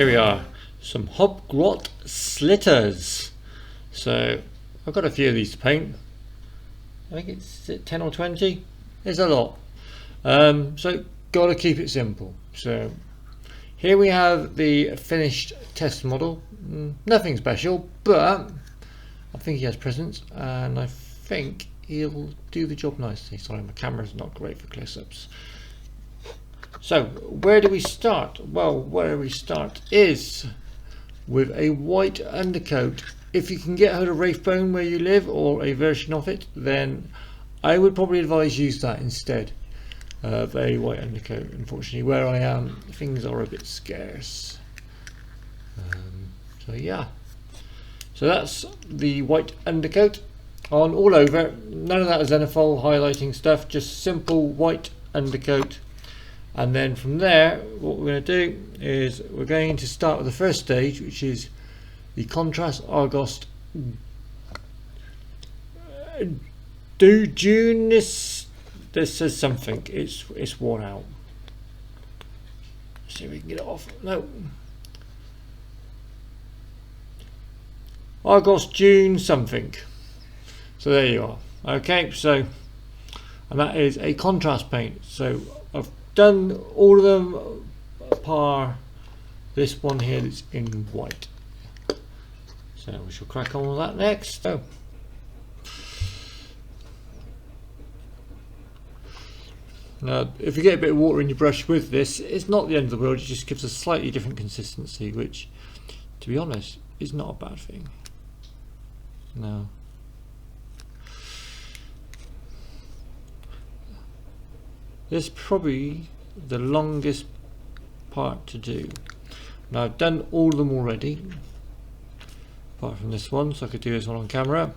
here we are, some Hobgrot Slittaz. So I've got a few of these to paint. I think it's 10 or 20. It's a lot. So gotta keep it simple. So here we have the finished test model. Nothing special, but I think he has presence, and I think he'll do the job nicely. Sorry, my camera's not great for close-ups. So where do we start? Well, where we start is with a white undercoat. If you can get hold of Wraithbone where you live, or a version of it, then I would probably advise use that instead of a white undercoat. Unfortunately, where I am, things are a bit scarce. So yeah, so that's the white undercoat on all over. None of that zenithal highlighting stuff, just simple white undercoat. And then from there, what we're going to do is we're going to start with the first stage, which is the contrast Argos Dujunis. This says something. It's worn out. Let's see if we can get it off. No. Argos June something. So there you are. Okay, so, and that is a contrast paint. So I've done all of them par this one here that's in white. So we shall crack on with that next. So, now if you get a bit of water in your brush with this, it's not the end of the world. It just gives a slightly different consistency, which, to be honest, is not a bad thing. No. This is probably the longest part to do. Now I've done all of them already, apart from this one, so I could do this one on camera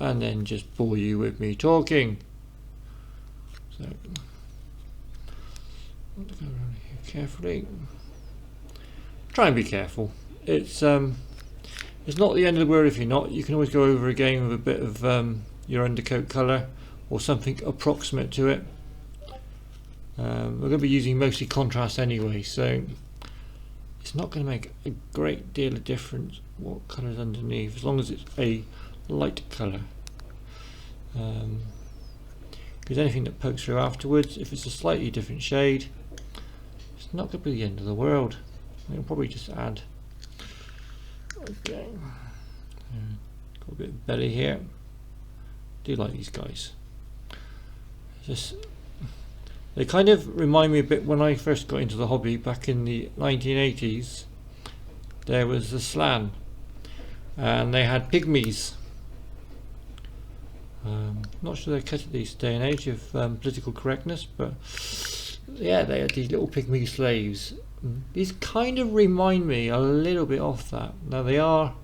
and then just bore you with me talking. So I'll go around here carefully. Try and be careful. It's not the end of the world if you're not. You can always go over again with a bit of your undercoat colour or something approximate to it. We're going to be using mostly contrast anyway, so it's not going to make a great deal of difference what colour is underneath, as long as it's a light colour. Because anything that pokes through afterwards, if it's a slightly different shade, it's not going to be the end of the world. I'll probably just add. Okay, got a bit of belly here. Do like these guys. Just, they kind of remind me a bit when I first got into the hobby back in the 1980s. There was the Slan, and they had pygmies. Not sure they cut it this day and age of political correctness, but yeah, they had these little pygmy slaves. These kind of remind me a little bit of that. Now they are,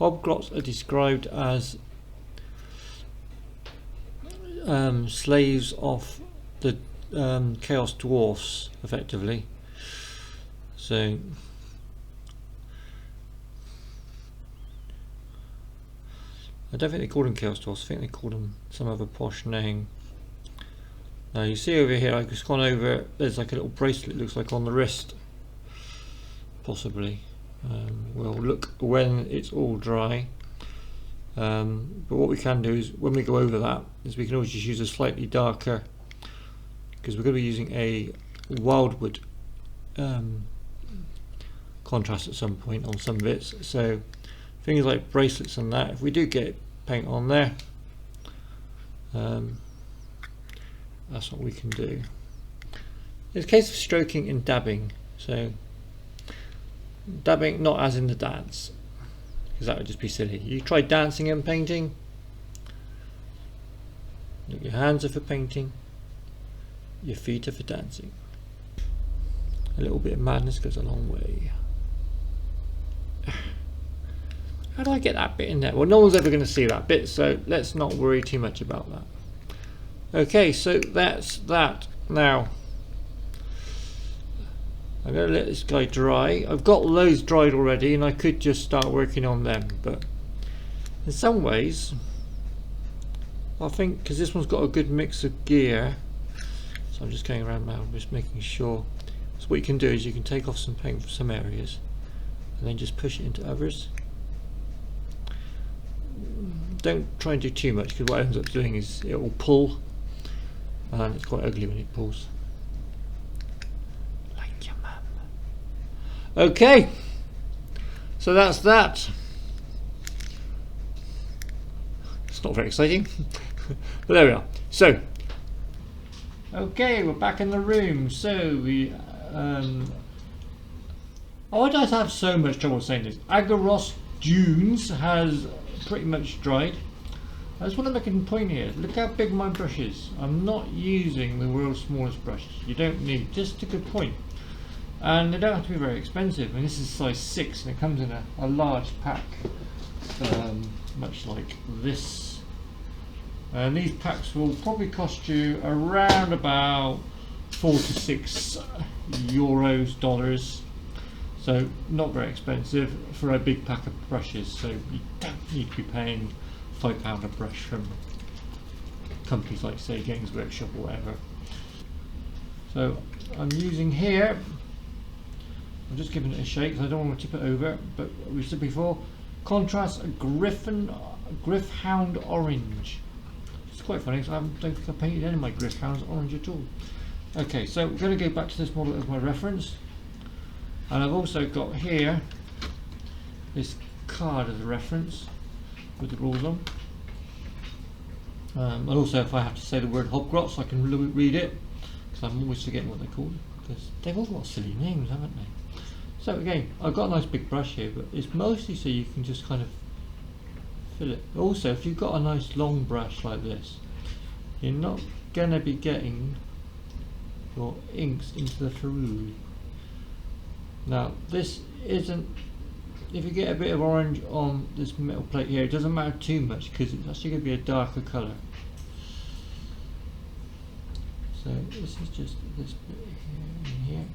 hobgrots are described as slaves of the chaos dwarfs, effectively. So I don't think they called them chaos dwarfs. I think they called them some other posh name. Now you see over here, I've just gone over, there's like a little bracelet, looks like on the wrist, possibly. We'll look when it's all dry. But what we can do is, when we go over that, is we can always just use a slightly darker, because we're going to be using a wildwood contrast at some point on some bits. So things like bracelets and that, if we do get paint on there, that's what we can do. It's a case of stroking and dabbing. So dabbing, not as in the dance, because that would just be silly. You try dancing and painting. Your hands are for painting, your feet are for dancing. A little bit of madness goes a long way. How do I get that bit in there? Well, no one's ever going to see that bit, so let's not worry too much about that. Okay, so that's that. Now I'm going to let this guy dry. I've got loads dried already, and I could just start working on them, but in some ways I think, because this one's got a good mix of gear, so I'm just going around now, just making sure. So what you can do is you can take off some paint from some areas and then just push it into others. Don't try and do too much, because what it ends up doing is it will pull, and it's quite ugly when it pulls. Like your mum. Okay, so that's that. It's not very exciting, but there we are. So, okay, we're back in the room. So we, oh, I don't have so much trouble saying this. Agaros Dunes has pretty much dried. I just want to make a point here. Look how big my brush is. I'm not using the world's smallest brush. You don't need, just a good point. And they don't have to be very expensive. I mean, this is size 6 and it comes in a large pack, much like this. And these packs will probably cost you around about €4 to €6, dollars. So not very expensive for a big pack of brushes. So you don't need to be paying £5 a brush from companies like, say, Games Workshop or whatever. So I'm using here, I'm just giving it a shake because I don't want to tip it over, but we said before, contrast Gryph-hound orange. It's quite funny because I don't think I painted any of my Gryph-hounds orange at all. Okay, so we're going to go back to this model as my reference, and I've also got here this card as a reference with the rules on. And also, if I have to say the word hobgrots, I can read it, because I'm always forgetting what they're called, because they've all got silly names, haven't they? So again, I've got a nice big brush here, but it's mostly so you can just kind of fill it. Also, if you've got a nice long brush like this, you're not going to be getting your inks into the ferrule. Now, this isn't, if you get a bit of orange on this metal plate here, it doesn't matter too much because it's actually going to be a darker colour. So this is just this bit here and here.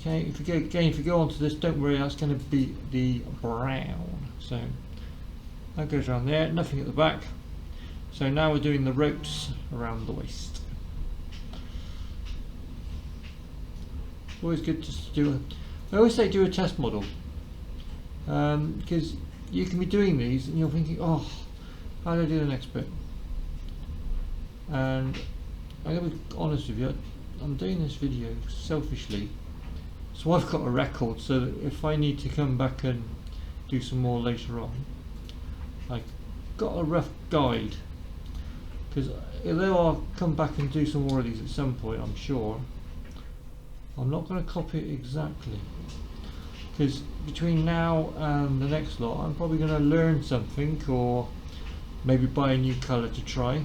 Okay, if you go onto this, don't worry, that's going to be the brown. So that goes around there, nothing at the back. So now we're doing the ropes around the waist. Always good to do I always say do a test model, because you can be doing these and you're thinking, oh, how do I do the next bit? And I'm going to be honest with you, I'm doing this video selfishly, so I've got a record so that if I need to come back and do some more later on, I've got a rough guide, because although I'll come back and do some more of these at some point, I'm sure, I'm not going to copy it exactly, because between now and the next lot I'm probably going to learn something, or maybe buy a new colour to try.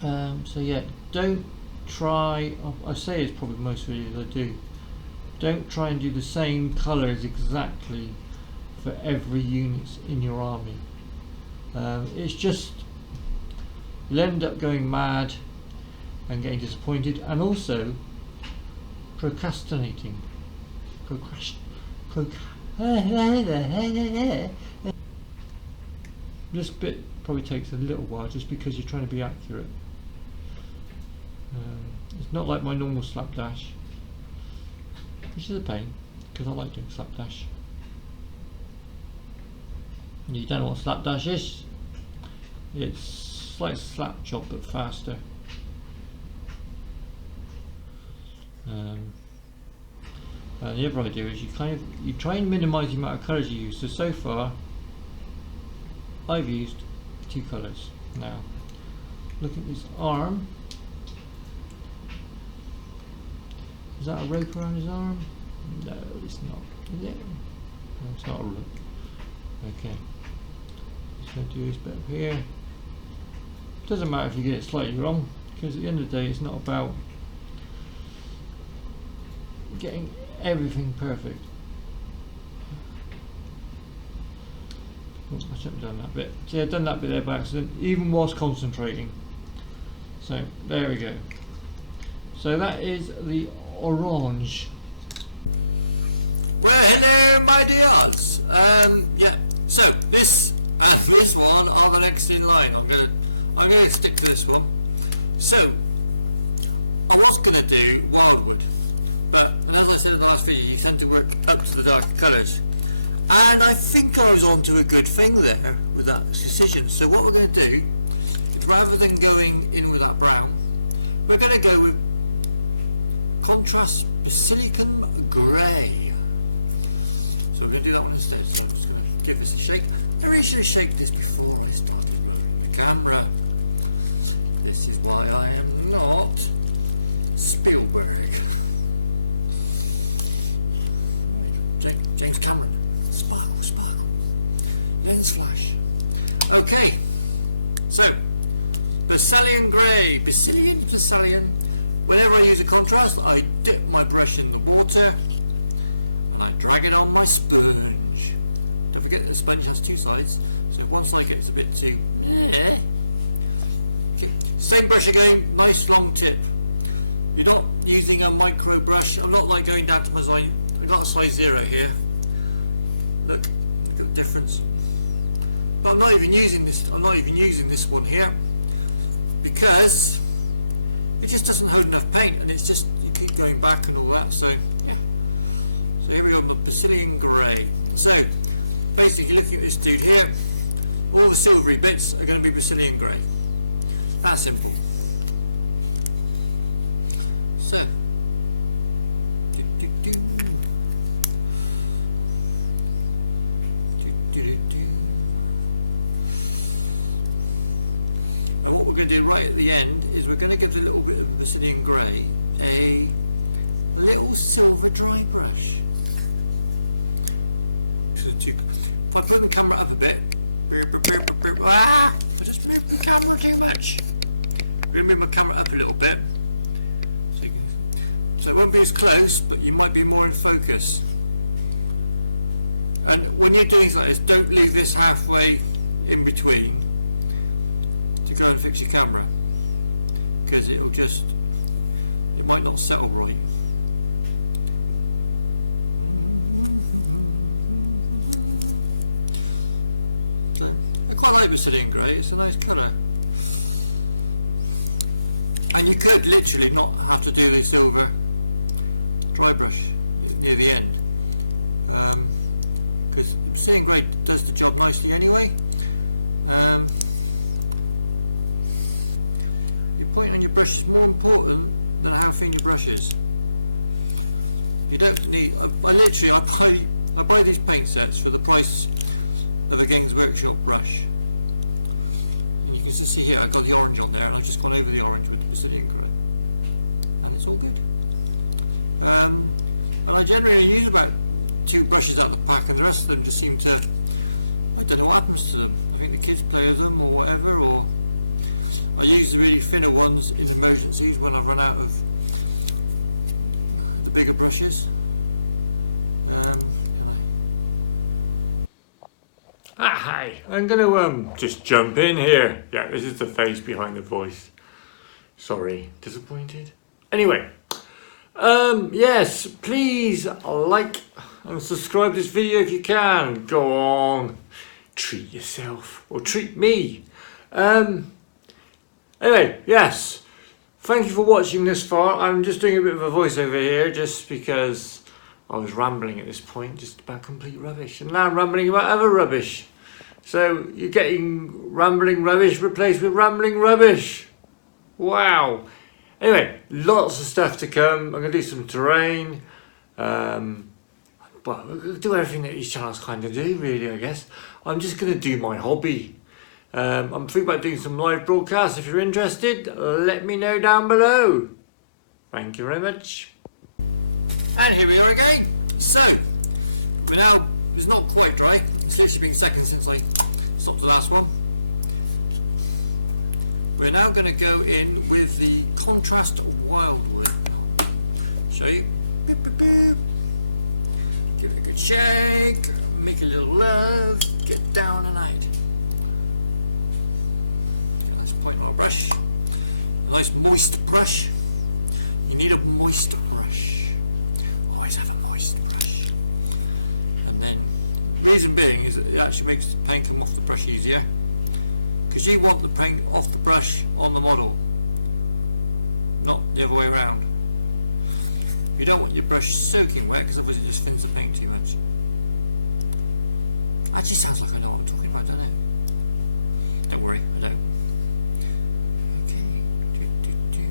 So yeah, don't try, I say it's probably most videos I do, don't try and do the same colours exactly for every unit in your army. It's just, you'll end up going mad and getting disappointed, and also procrastinating. This bit probably takes a little while just because you're trying to be accurate. It's not like my normal slapdash, which is a pain because I like doing slapdash. You don't know what slapdash is? It's like slapshop but faster. And the other idea is you try and minimise the amount of colours you use. So far I've used 2 colours. Now look at this arm. Is that a rope around his arm? No, it's not. Is it? No, it's not a rope. Okay. Just going to do this bit up here. Doesn't matter if you get it slightly wrong, because at the end of the day it's not about getting everything perfect. Oh, I shouldn't have done that bit. See, I've done that bit there by accident, even whilst concentrating. So there we go. So that is the orange. Well, hello, my dears. Yeah. So this one are the next in line. I'm going to stick to this one. So I was tend to work up to the darker colours. And I think I was onto a good thing there with that decision. So what we're going to do, rather than going in with that brown, we're going to go with contrast silicon grey. So we're going to do that one instead. So I'm just going to give this a shake. I really should have shaken this before I started the camera. This is why I am not Spielberg. James Cameron. Sparkle, sparkle. Lens flash. Okay. So, Basilian grey. Basilian. Whenever I use a contrast, I dip my brush in the water and I drag it on my sponge. Don't forget that the sponge has two sides, so one side gets a bit too. Okay. Same brush again, nice long tip. You're not using a micro brush. I'm not like going down to my size. I got a size 0 here. Look at the difference. But I'm not even using this. I'm not even using this one here because it just doesn't hold enough paint, and it's just you keep going back and all that. So yeah. So here we got the Basilian grey. So basically, looking at this dude here, all the silvery bits are going to be Basilian grey. That's simple. So. Right at the end is we're going to get a little bit of Basilian grey, a little silver dry brush. If I put the camera up a bit, I just moved the camera too much. I'm going to move my camera up a little bit, so it won't be as close, but you might be more in focus. And when you're doing something like this, don't leave this halfway in between. Go and fix your camera because it might not settle right. I quite like Basilian grey, it's a nice colour. And you could literally not have to do a silver dry brush near the end because Basilian grey does the job nicely anyway. On your brush is more important than how thin your brush is. You don't need. I buy these paint sets for the price of a Games Workshop brush. And you can see here I've got the orange on there, and I've just gone over the orange with the Basilian grey, and it's all good. And I generally use about 2 brushes at the back, and the rest of them just seem to. I don't know what happens to them. I think the kids play with them or whatever, or. I use the really thinner ones in emergencies when I've run out of the bigger brushes. Hi, I'm going to just jump in here. Yeah, this is the face behind the voice. Sorry, disappointed? Anyway, yes, please like and subscribe to this video if you can. Go on, treat yourself or treat me. Anyway, yes, thank you for watching this far. I'm just doing a bit of a voiceover here just because I was rambling at this point just about complete rubbish, and now I'm rambling about other rubbish. So you're getting rambling rubbish replaced with rambling rubbish. Wow. Anyway, lots of stuff to come. I'm going to do some terrain. Well, I'll do everything that these channels kind of do, really, I guess. I'm just going to do my hobby. I'm thinking about doing some live broadcasts. If you're interested, let me know down below. Thank you very much. And here we are again. So, we're now, it's not quite right. It's literally been seconds since I stopped the last one. We're now going to go in with the contrast wild whip. Show you. Boop, boop, boop. Give it a good shake. Make a little love. Get down and out. Brush, a nice moist brush. You need a moist brush. Always have a moist brush. And then, the reason being is that it actually makes the paint come off the brush easier. Because you want the paint off the brush on the model, not the other way around. If You don't want your brush soaking wet because otherwise it just thins the paint too much. Actually sounds like I know what I'm talking about, doesn't it? Don't worry, I don't. Okay.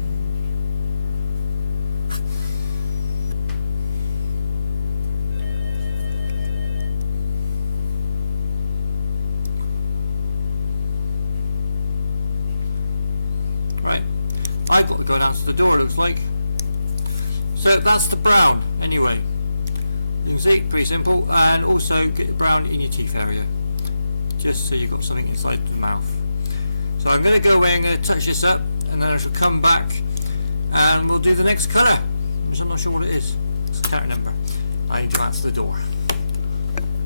Right. I've got to go down to the door, it looks like. So that's the brown, anyway. You see, pretty simple. And also get the brown in your teeth area, just so you've got something inside the mouth. So I'm going to go away and going to touch this up, and then I shall come back and we'll do the next colour, which I'm not sure what it is. It's a character number. I need to answer the door.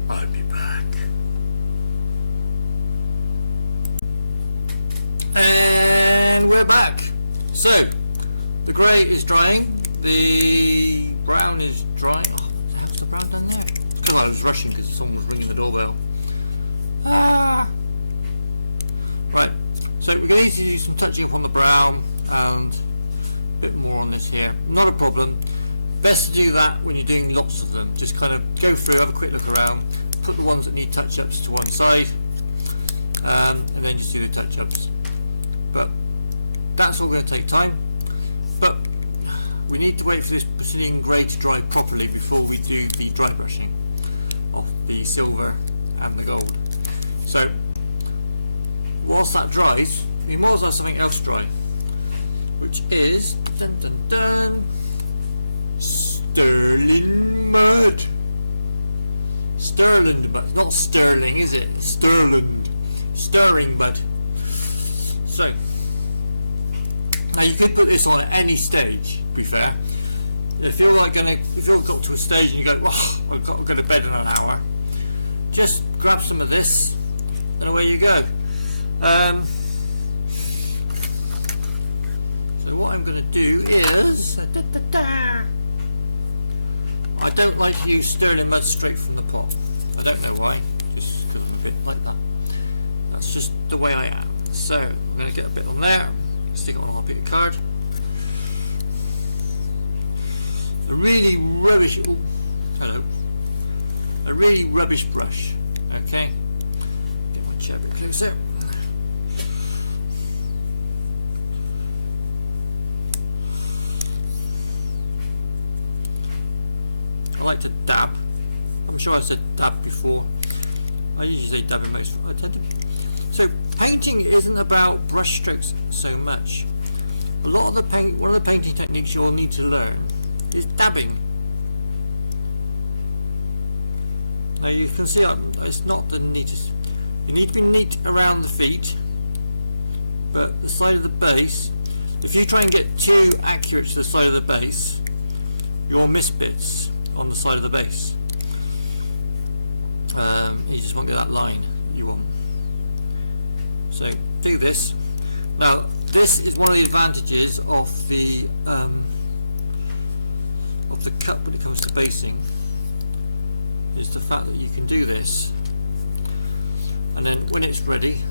I'll be back. And we're back. So, the grey is drying. The brown is drying. What's the brown down there? I was rushing because someone rings the doorbell. Right, so you can easily do some touching up on the brown and a bit more on this here. Not a problem. Best to do that when you're doing lots of them. Just kind of go through, have a quick look around, put the ones that need touch-ups to one side, and then just do the touch-ups. But that's all going to take time. But we need to wait for this Brazilian grey to dry properly before we do the dry brushing of the silver and the gold. So, whilst that dries, we might as well have something else dry, which is sterling mud. Sterling mud, not sterling, is it? Sterling. Stirring mud. So, now you can put this on at any stage, to be fair. If you've got to a stage and you go, oh, I've got to go to bed in an hour, just grab some of this and away you go. So what I'm going to do is, I don't like to use sterling mud straight from the pot. I don't know why, just a bit like that. That's just the way I am. So I'm going to get a bit on there, stick it on a big card. A really rubbish, a really rubbish brush. Okay, get my chair a bit closer. I like to dab. I'm sure I said dab before. I usually say dab in most. So painting isn't about brush strokes so much. A lot of the one of the painting techniques you'll need to learn is dabbing. Now you can see it's not the neatest. You need to be neat around the feet, but the side of the base, if you try and get too accurate to the side of the base, you'll miss bits on the side of the base. You just won't get that line. You won't. So do this. Now this is one of the advantages of the cup when it comes to basing, is the fact that you can do this, and then when it's ready,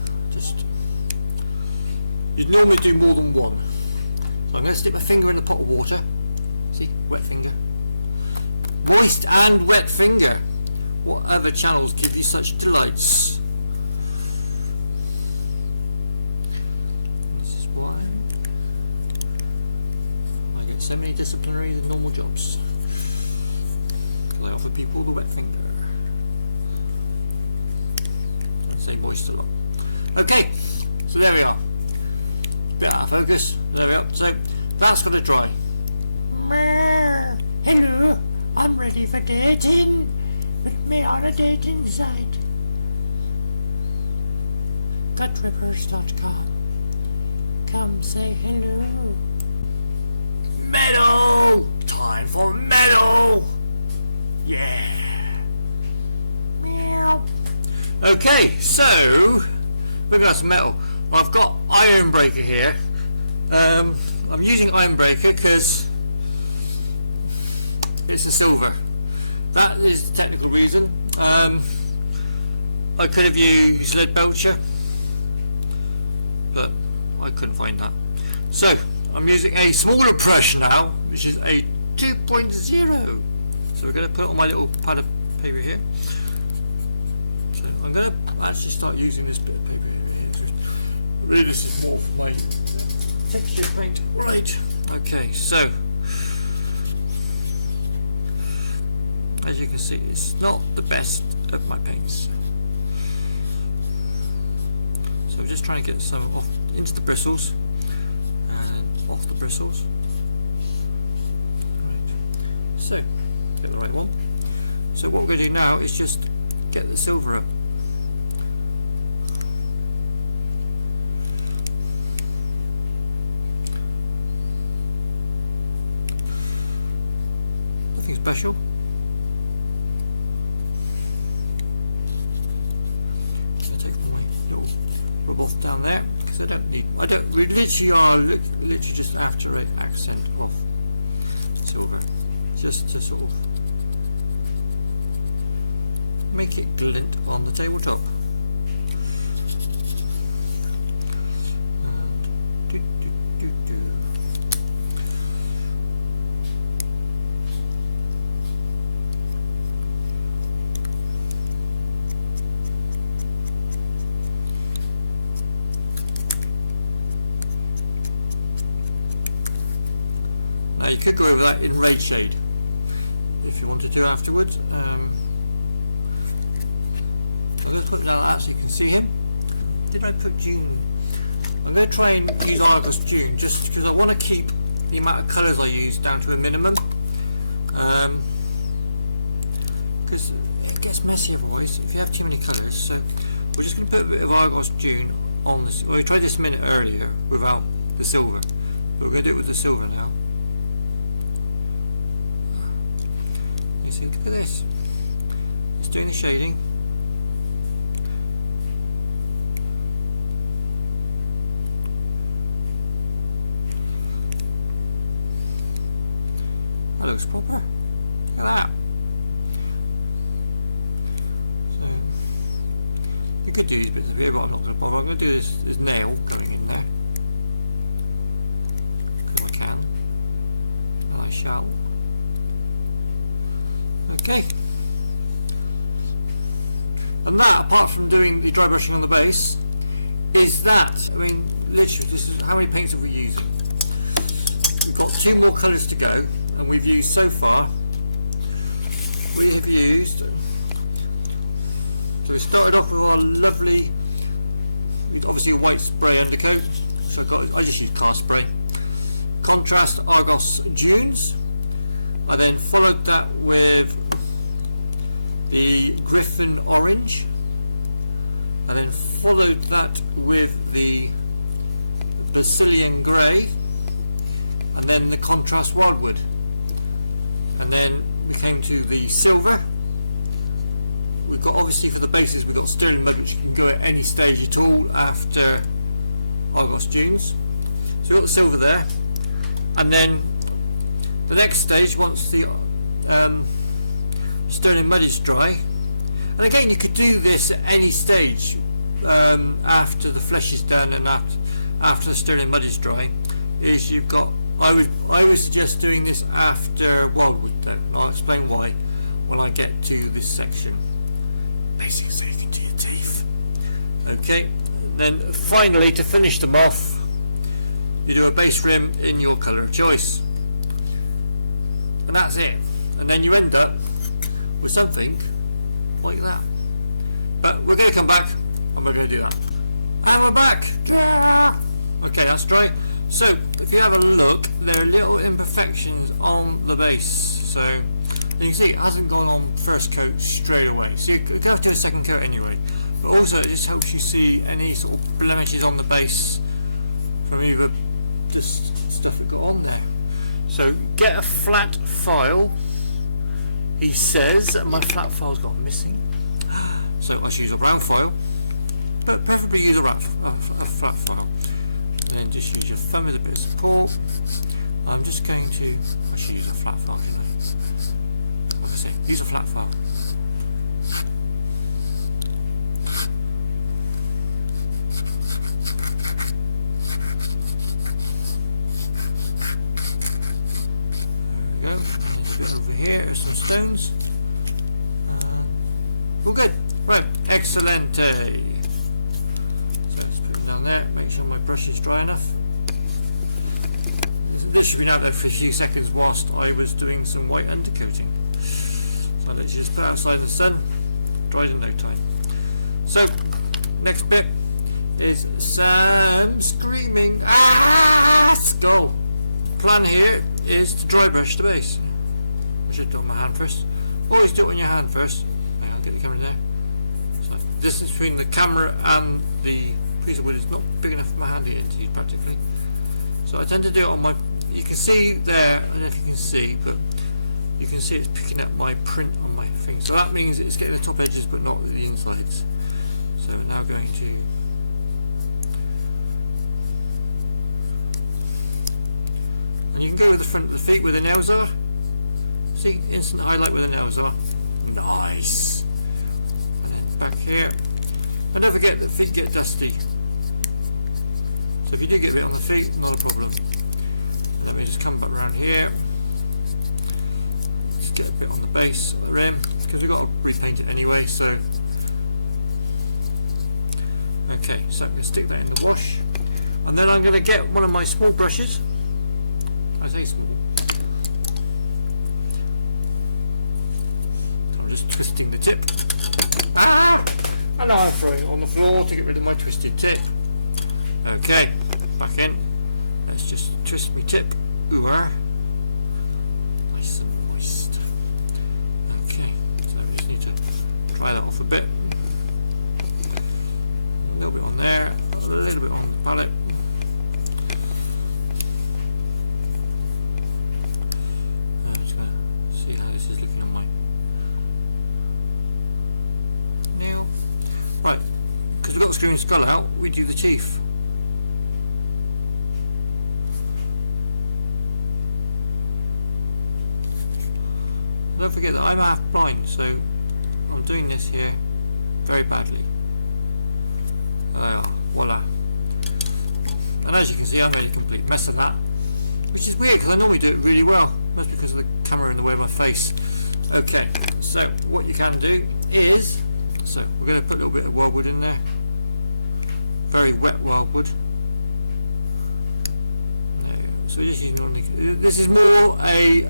you normally do more than one. So I'm going to stick my finger in the pot of water. See, wet finger. Moist and wet finger. What other channels give you such delights? This is why I get so many disciplinary and normal jobs. I offer people the wet finger. Say moist or not. Okay, so there we are. Bit out of focus. There we are. So that's going to dry. Hello, I'm ready for dating. With me on a dating site. Retribution.com. Come say hello. Metal! Time for metal! Yeah! Meow. Okay, so we've got some metal. I've got Iron Breaker here. I'm using Iron Breaker because it's a silver. That is the technical reason. I could have used Lead Belcher, but I couldn't find that. So I'm using a smaller brush now, which is a 2.0. So we're going to put it on my little pad of paper here. So I'm going to actually start using this bit of paper here. Really, this is more for my texture paint. Right. Okay, so as you can see, it's not the best of my paints. So I'm just trying to get some off into the bristles and then off the bristles. Right. So, get the right one. So what we're going to do now is just get the silver up. Nothing special. Down there, because I don't, we literally are literally just after an accent of silver, just to sort of make it glint on the tabletop. You could go over that in red shade if you want to do afterwards. Let's put down that so you can see it. Did I put June? I'm going to try and use August June just because I want to keep the amount of colours I use down to a minimum. Because it gets messy otherwise if you have too many colours. So we're just going to put a bit of August June on this. Well, we tried this a minute earlier without the silver, but we're going to do it with the silver now. Look at this. It's doing the shading. That looks proper. Look at that. So, you could do these bits of here, but I'm not going to bother. I'm going to do this nail going in there. If I can. And I shall. Okay. And that, apart from doing the dry brushing on the base, is that. I mean, literally, this is how many paints have we used? We've got 2 more colours to go, and we've used so far. We have used. So we started off with our lovely, obviously white spray undercoat. So I just use car spray. Contrast Argos Dunes. And then followed that with the Griffin Orange, and then followed that with the Brazilian Grey, and then the Contrast Wildwood, and then we came to the Silver. We've got, obviously for the bases, we've got Sterling Mud, which you can go at any stage at all after Argos Dunes. So we've got the Silver there, and then the next stage, once the Sterling Mud is dry, and again you could do this at any stage after the flesh is done and after the Sterling Mud is dry, is you've got, I would suggest doing this after, well, I'll explain why when I get to this section. Basically sticking to your teeth. Okay, then finally to finish them off, you do a base rim in your colour of choice. And that's it. And then you end up with something like that. But we're going to come back and we're going to do that. And we're back. Okay, that's dry. So if you have a look, there are little imperfections on the base. So you can see it hasn't gone on first coat straight away. So you have to do a second coat anyway. But also it just helps you see any sort of blemishes on the base from either just stuff we've got on there. So get a flat file. He says my flat file's got missing, so I should use a round file, but preferably use a flat file. And then just use your thumb as a bit of support. I'm just going to use a flat file. Use a flat file. Good. few seconds whilst I was doing some white undercoating. So let's just put it outside the sun, dries in no time. So, next bit is Sam screaming. Stop! The plan here is to dry brush the base. I should do it on my hand first. Always do it on your hand first. Hang on, get the camera there. So, distance between the camera and the piece of wood is not big enough for my hand here to use practically. So I tend to do it on my, you can see there, I don't know if you can see, but you can see it's picking up my print on my thing. So that means it's getting the top edges but not the insides. So we're now going to, and you can go with the front of the feet where the nails are. See, instant highlight where the nails are. Nice! And then back here. And don't forget that feet get dusty. So if you do get a bit on the feet, not a problem. Let me just come back around here. Just get a bit on the base of the rim, because we've got to repaint it anyway, so. Okay, so I'm going to stick that in the wash. And then I'm going to get one of my small brushes. I think I'm just twisting the tip. Ah! And now I'm throwing it on the floor to get rid of my twisted tip. Okay, back in. Let's just twist my tip. Ooh, nice and moist. Okay, so I just need to dry that off a bit. A little bit on there, a little bit on the palette. I'm just going to see how this is looking on my nail. Right, because we've got the screen skull out, we do the teeth. Don't forget that I'm half blind, so I'm doing this here very badly. Voila. And as you can see, I made a complete mess of that, which is weird because I normally do it really well. That's because of the camera in the way of my face. Okay, so what you can do is, so we're going to put a little bit of wildwood in there. Very wet wildwood. So this is more a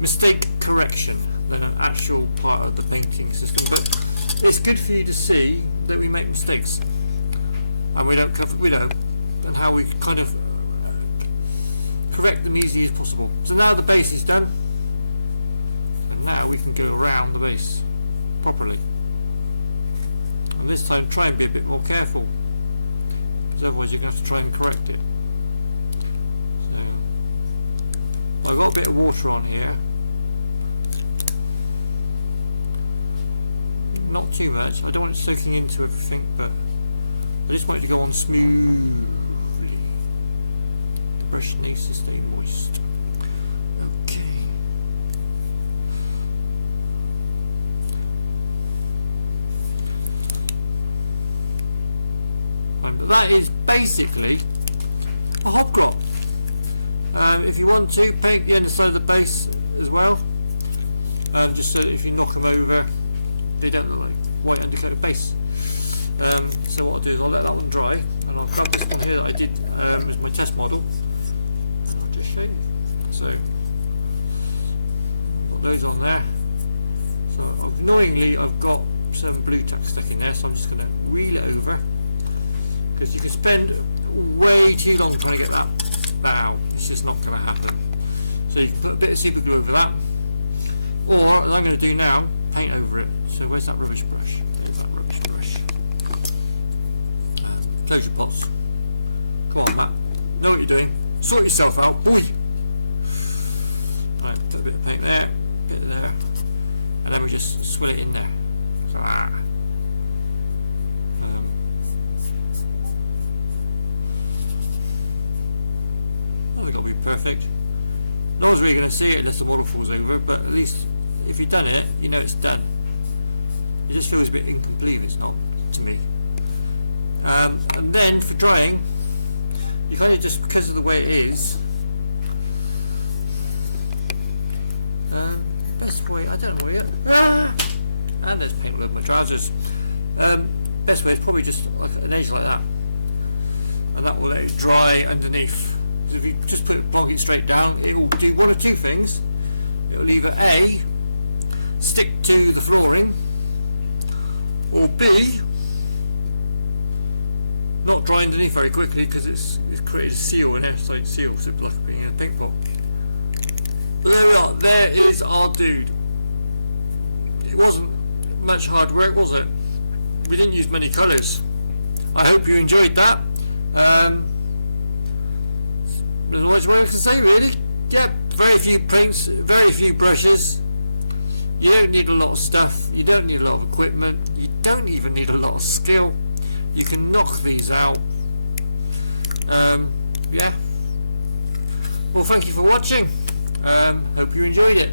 mistake correction than an actual part of the painting system. But it's good for you to see that we make mistakes and we don't cover, and how we can kind of correct them easily as possible. So now the base is done. Now we can go around the base properly. This time try and be a bit more careful, because otherwise you're going to have to try and correct it. So I've got a bit of water on here. Not too much, I don't want it soaking into everything, but I just want it to go on smoothly. The brush needs to stay moist. Okay. That is basically a hobgrot. If you want to, paint the underside of the base as well, just so that if you knock them over, they don't look like white undercoat base. So what I'll do is I'll let that one dry, and I'll grab this one here that I did as my test model. So those on there. So annoyingly, I've got sort of blue tuck stuff in there, so I'm just going to wheel it over, because you can spend way too long trying to get that out. It's just not going to happen. So you can put a bit of super glue over that, or as I'm going to do now, paint over it. So where's that rubbish brush? Where's that rubbish brush? Close your dots. Come on, Matt. Know what you're doing. Sort yourself out, boy. Right, put a bit of paint there, a bit there, and then we just squirt it in there. So, perfect. No one's really going to see it unless the model falls over, but at least if you've done it, you know it's done. It just feels a bit incomplete, it's not to me. And then for drying, you kind of just, because of the way it is, best way, I don't know where, and there's me with my trousers. Best way is probably just like an edge like that, and that will let it dry underneath. So if you just plonk it straight down, it will do one of two things. It will either A, stick to the flooring, or B, not dry underneath very quickly because it's created a seal in it, so it seals it like being in a pink pot. But there we are, there is our dude. It wasn't much hard work, was it? We didn't use many colours. I hope you enjoyed that. There's always words to say, really. Yeah, very few paints, very few brushes. You don't need a lot of stuff. You don't need a lot of equipment. You don't even need a lot of skill. You can knock these out. Yeah. Well, thank you for watching. Hope you enjoyed it.